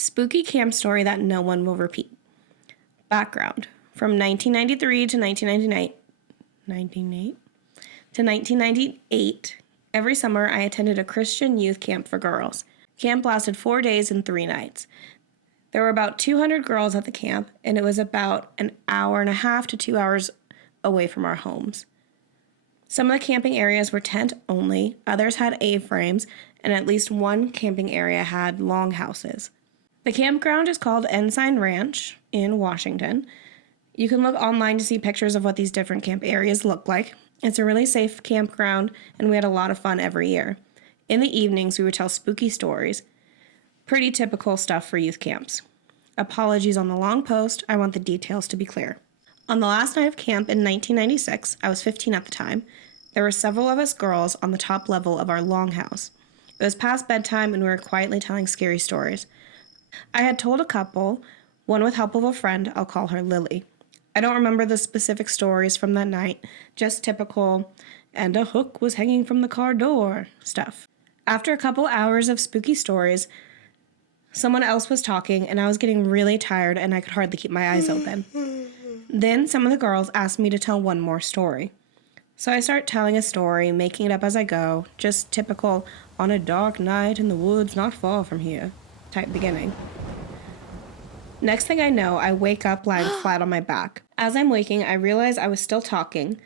Spooky camp story that no one will repeat. Background. From 1993 to 1998, every summer I attended a Christian youth camp for girls. Camp lasted 4 days and 3 nights. There were about 200 girls at the camp, and it was about an hour and a half to 2 hours away from our homes. Some of the camping areas were tent only, others had A-frames, and at least one camping area had longhouses. The campground is called Ensign Ranch in Washington. You can look online to see pictures of what these different camp areas look like. It's a really safe campground, and we had a lot of fun every year. In the evenings, we would tell spooky stories. Pretty typical stuff for youth camps. Apologies on the long post, I want the details to be clear. On the last night of camp in 1996, I was 15 at the time, there were several of us girls on the top level of our longhouse. It was past bedtime and we were quietly telling scary stories. I had told a couple, one with help of a friend, I'll call her Lily. I don't remember the specific stories from that night, just typical, and a hook was hanging from the car door stuff. After a couple hours of spooky stories, someone else was talking and I was getting really tired and I could hardly keep my eyes open. Then some of the girls asked me to tell one more story. So I start telling a story, making it up as I go, just typical, on a dark night in the woods not far from here type beginning. Next thing I know, I wake up lying flat on my back. As I'm waking, I realize I was still talking,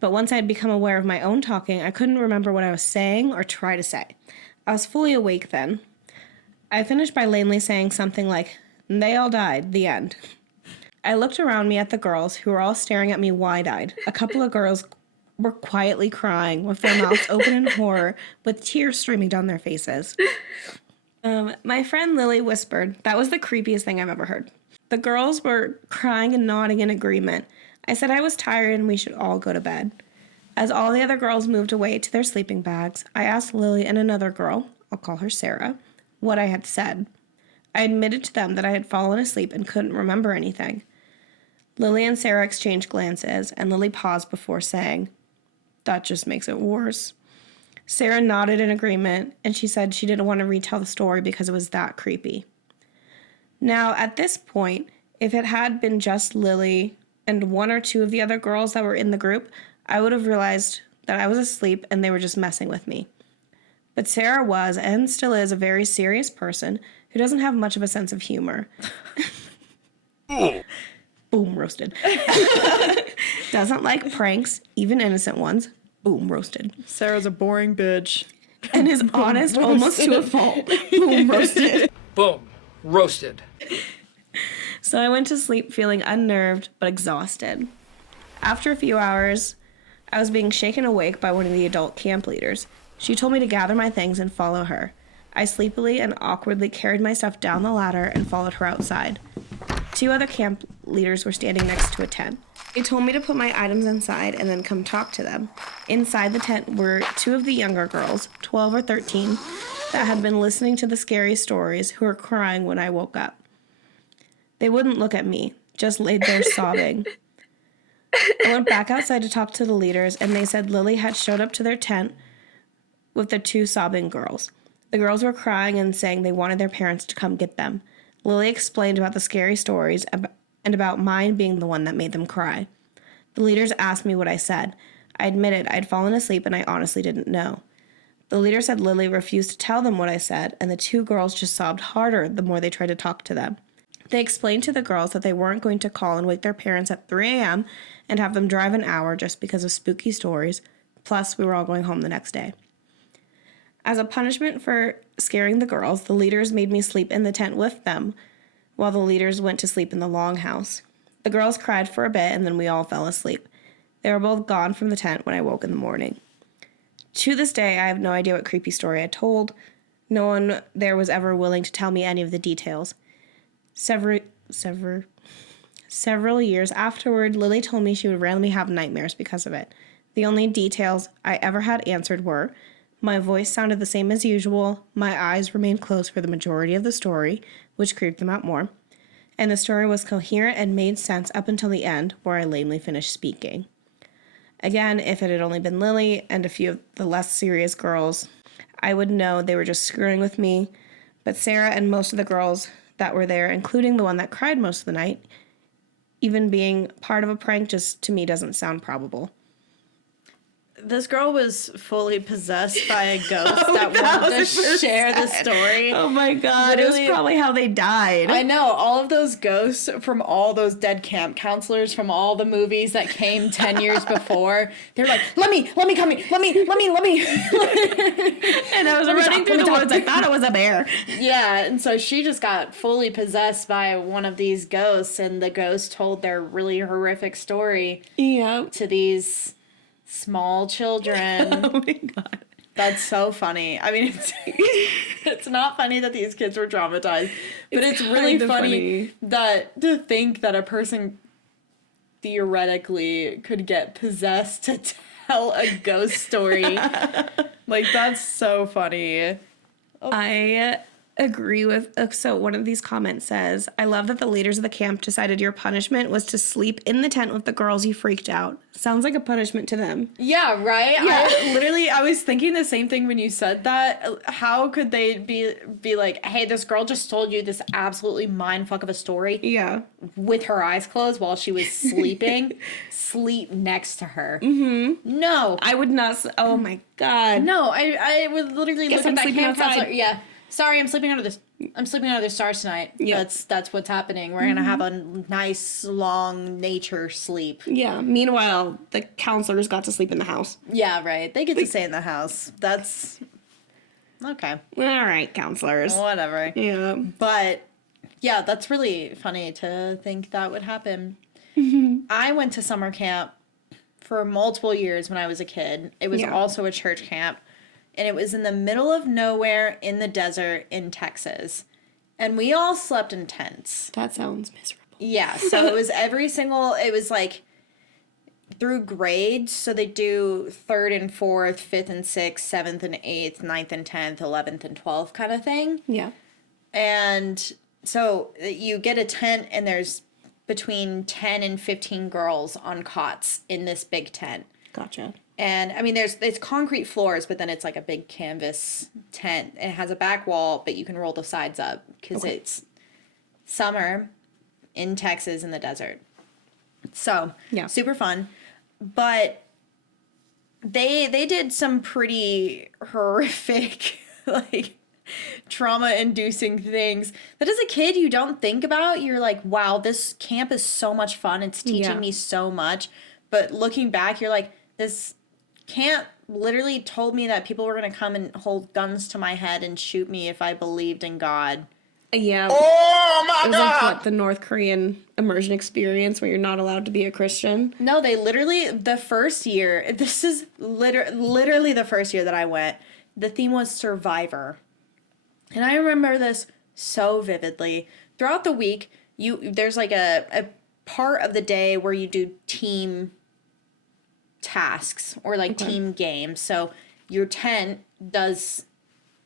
but once I had become aware of my own talking, I couldn't remember what I was saying or try to say. I was fully awake then. I finished by lamely saying something like, "They all died, the end." I looked around me at the girls, who were all staring at me wide-eyed. A couple of girls were quietly crying with their mouths open in horror, with tears streaming down their faces. My friend Lily whispered, "That was the creepiest thing I've ever heard." The girls were crying and nodding in agreement. I said I was tired and we should all go to bed. As all the other girls moved away to their sleeping bags, I asked Lily and another girl, I'll call her Sarah, what I had said. I admitted to them that I had fallen asleep and couldn't remember anything. Lily and Sarah exchanged glances, and Lily paused before saying, "That just makes it worse." Sarah nodded in agreement, and she said she didn't want to retell the story because it was that creepy. Now, at this point, if it had been just Lily and one or two of the other girls that were in the group, I would have realized that I was asleep and they were just messing with me. But Sarah was, and still is, a very serious person who doesn't have much of a sense of humor. Boom, roasted. Doesn't like pranks, even innocent ones. Boom, roasted. Sarah's a boring bitch. And is honest almost to a fault. Boom, roasted. Boom, roasted. So I went to sleep feeling unnerved but exhausted. After a few hours, I was being shaken awake by one of the adult camp leaders. She told me to gather my things and follow her. I sleepily and awkwardly carried my stuff down the ladder and followed her outside. 2 other camp leaders were standing next to a tent. They told me to put my items inside and then come talk to them. Inside the tent were 2 of the younger girls, 12 or 13, that had been listening to the scary stories, who were crying when I woke up. They wouldn't look at me, just laid there sobbing. I went back outside to talk to the leaders, and they said Lily had showed up to their tent with the 2 sobbing girls. The girls were crying and saying they wanted their parents to come get them. Lily explained about the scary stories and about mine being the one that made them cry. The leaders asked me what I said. I admitted I'd fallen asleep and I honestly didn't know. The leader said Lily refused to tell them what I said, and the 2 girls just sobbed harder the more they tried to talk to them. They explained to the girls that they weren't going to call and wake their parents at 3 a.m. and have them drive an hour just because of spooky stories, plus we were all going home the next day. As a punishment for scaring the girls, the leaders made me sleep in the tent with them, while the leaders went to sleep in the longhouse. The girls cried for a bit, and then we all fell asleep. They were both gone from the tent when I woke in the morning. To this day, I have no idea what creepy story I told. No one there was ever willing to tell me any of the details. Several years afterward, Lily told me she would randomly have nightmares because of it. The only details I ever had answered were, my voice sounded the same as usual, my eyes remained closed for the majority of the story, which creeped them out more, and the story was coherent and made sense up until the end, where I lamely finished speaking. Again, if it had only been Lily and a few of the less serious girls, I would know they were just screwing with me, But Sarah and most of the girls that were there, including the one that cried most of the night, even being part of a prank just to me doesn't sound probable. This girl was fully possessed by a ghost that wanted to share the story. Oh my god, Literally, it was probably how they died. I know, all of those ghosts from all those dead camp counselors from all the movies that came 10 years before, they're like, let me. And I was running through the woods, I thought it was a bear. Yeah, and so she just got fully possessed by one of these ghosts, and the ghost told their really horrific story to these small children. Oh my god. That's so funny. I mean, it's not funny that these kids were traumatized, but it's really funny that to think that a person theoretically could get possessed to tell a ghost story. Like, that's so funny. I agree with, so one of these comments says, I love that the leaders of the camp decided your punishment was to sleep in the tent with the girls you freaked out. Sounds like a punishment to them. Yeah, right? Yeah. I was thinking the same thing when you said that. How could they be like, hey, this girl just told you this absolutely mindfuck of a story. Yeah. With her eyes closed while she was sleeping. Sleep next to her. Mm-hmm. No. I would not, oh my god. No, I would literally Guess look I'm at that sleeping camp outside. counselor. Yeah. Sorry, I'm sleeping under the stars tonight. Yeah. That's what's happening. We're gonna have a nice long nature sleep. Yeah. Meanwhile, the counselors got to sleep in the house. Yeah, right. They get to stay in the house. That's okay. All right, counselors. Whatever. Yeah. But yeah, that's really funny to think that would happen. I went to summer camp for multiple years when I was a kid. It was also a church camp. And it was in the middle of nowhere in the desert in Texas. And we all slept in tents. That sounds miserable. Yeah, so it was like through grades. So they do 3rd and 4th, 5th and 6th, 7th and 8th, 9th and 10th, 11th and 12th kind of thing. Yeah. And so you get a tent and there's between 10 and 15 girls on cots in this big tent. Gotcha. And I mean, it's concrete floors, but then it's like a big canvas tent. It has a back wall, but you can roll the sides up because it's summer in Texas in the desert. So super fun. But they did some pretty horrific, like trauma-inducing things that as a kid you don't think about. You're like, wow, this camp is so much fun. It's teaching me so much. But looking back, you're like, this camp literally told me that people were going to come and hold guns to my head and shoot me if I believed in God. Yeah. Oh my it was god! like what, the North Korean immersion experience where you're not allowed to be a Christian? No, they literally, the first year, this is literally the first year that I went, the theme was Survivor. And I remember this so vividly. Throughout the week, there's like a part of the day where you do team tasks or like team games. So your tent does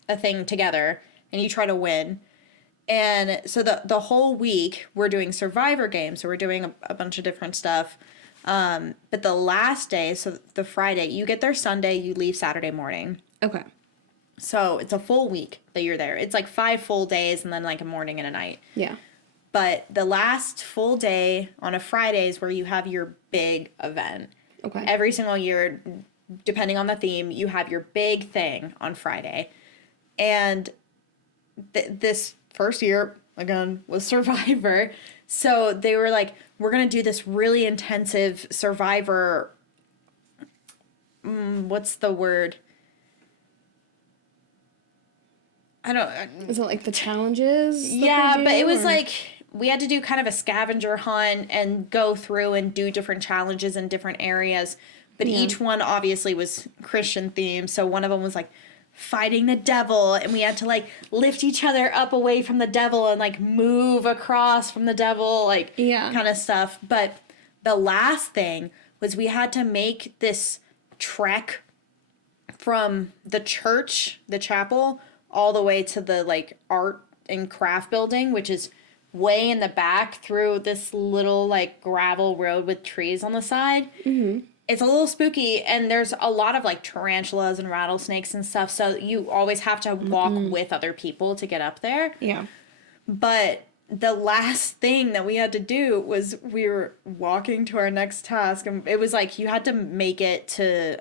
a thing together and you try to win. And so the whole week we're doing Survivor games. So we're doing a bunch of different stuff. But the last day, so the Friday, you get there Sunday, you leave Saturday morning. Okay. So it's a full week that you're there. It's like 5 full days and then like a morning and a night. Yeah. But the last full day on a Friday is where you have your big event. Okay. Every single year, depending on the theme, you have your big thing on Friday. And this first year, again, was Survivor. So they were like, we're going to do this really intensive Survivor. What's the word? I don't. Is it like the challenges? Yeah, but it was like we had to do kind of a scavenger hunt and go through and do different challenges in different areas. But each one obviously was Christian themed. So one of them was like fighting the devil, and we had to like lift each other up away from the devil and like move across from the devil, like kind of stuff. But the last thing was we had to make this trek from the church, the chapel, all the way to the like art and craft building, which is way in the back through this little like gravel road with trees on the side. Mm-hmm. it's a little spooky, and there's a lot of like tarantulas and rattlesnakes and stuff, so you always have to walk with other people to get up there. Yeah. But the last thing that we had to do was we were walking to our next task, and it was like you had to make it to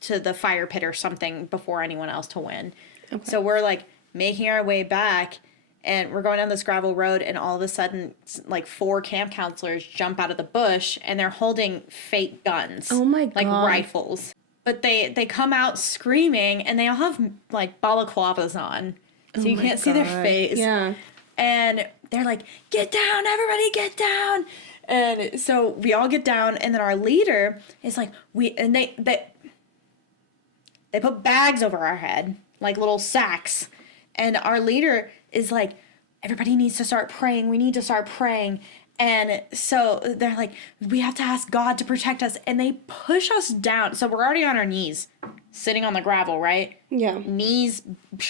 the fire pit or something before anyone else to win. Okay. So we're like making our way back, and we're going down this gravel road, and all of a sudden, like 4 camp counselors jump out of the bush, and they're holding fake guns. Oh my God. Like rifles. But they come out screaming, and they all have like balaclavas on, so you can't see their face. Yeah. And they're like, "Get down, everybody, get down!" And so we all get down, and then our leader is like, they put bags over our head, like little sacks, and our leader is like, "Everybody needs to start praying. We need to start praying." And so they're like, "We have to ask God to protect us," and they push us down. So we're already on our knees, sitting on the gravel, right? Yeah. Knees,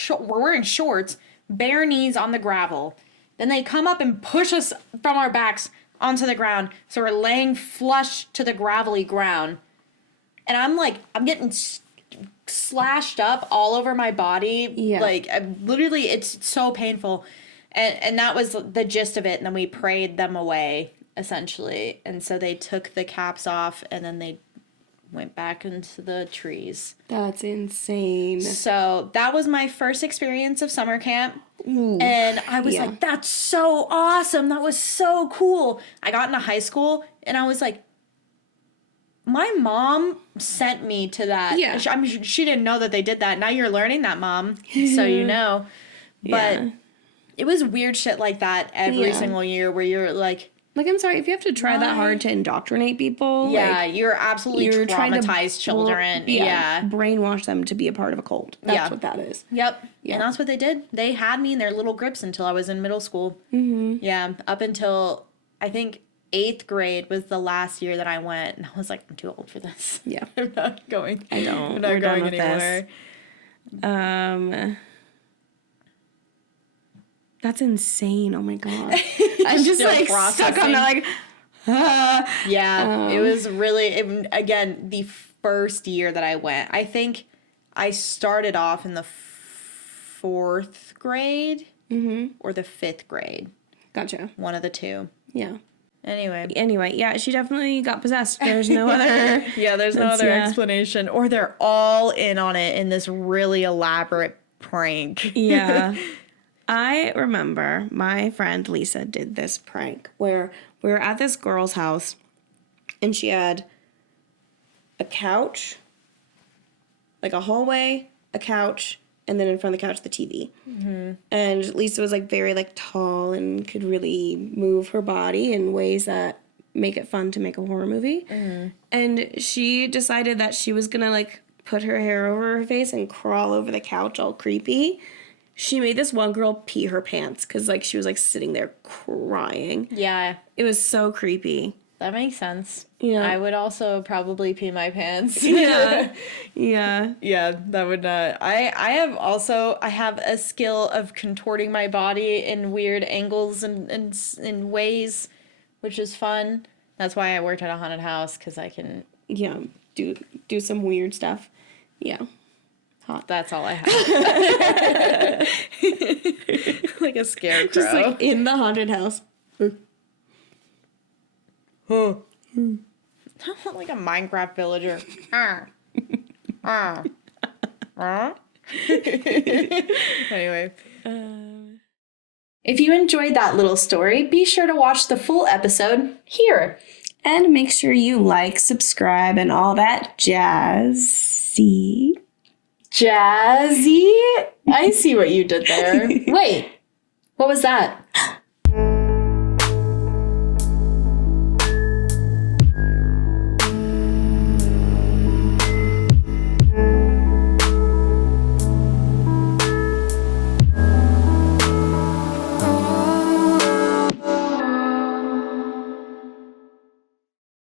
we're wearing shorts, bare knees on the gravel. Then they come up and push us from our backs onto the ground. So we're laying flush to the gravelly ground. And I'm getting slashed up all over my body. Yeah. Like, literally, it's so painful. And that was the gist of it. And then we prayed them away, essentially. And so they took the caps off, and then they went back into the trees. That's insane. So that was my first experience of summer camp. Ooh. And I was like, that's so awesome. That was so cool. I got into high school, and I was like, my mom sent me to that. Yeah. I mean, she didn't know that they did that. Now you're learning that, Mom. So you know. But it was weird shit like that every single year where you're like, I'm sorry, if you have to try that hard to indoctrinate people. Yeah, like, you're absolutely traumatized children. Brainwash them to be a part of a cult. That's what that is. Yep. Yeah. And that's what they did. They had me in their little grips until I was in middle school. Mm-hmm. Yeah, up until I think 8th grade was the last year that I went, and I was like, I'm too old for this. Yeah. I'm not going. I don't. I'm not We're going done with anywhere. This. That's insane. Oh my God. I'm just like stuck on that, like, Yeah, it was really, again, the first year that I went. I think I started off in the 4th grade or the 5th grade. Gotcha. One of the two. Yeah. Anyway, yeah, she definitely got possessed. There's no other. there's no other explanation. Or they're all in on it in this really elaborate prank. Yeah. I remember my friend Lisa did this prank where we were at this girl's house, and she had a couch, like a hallway, a couch, and then in front of the couch, the TV. Mm-hmm. And Lisa was like very like tall and could really move her body in ways that make it fun to make a horror movie. Mm-hmm. And she decided that she was gonna like put her hair over her face and crawl over the couch all creepy. She made this one girl pee her pants because, like, she was, like, sitting there crying. Yeah. It was so creepy. That makes sense. Yeah. I would also probably pee my pants. Yeah. Yeah. Yeah, that would not. I have a skill of contorting my body in weird angles and in ways, which is fun. That's why I worked at a haunted house, because I can... Yeah, do some weird stuff. Yeah. Hot. That's all I have. Like a scarecrow. Just like in the haunted house. Like a Minecraft villager. Anyway. If you enjoyed that little story, be sure to watch the full episode here. And make sure you like, subscribe, and all that jazzy. Jazzy? I see what you did there. Wait, what was that?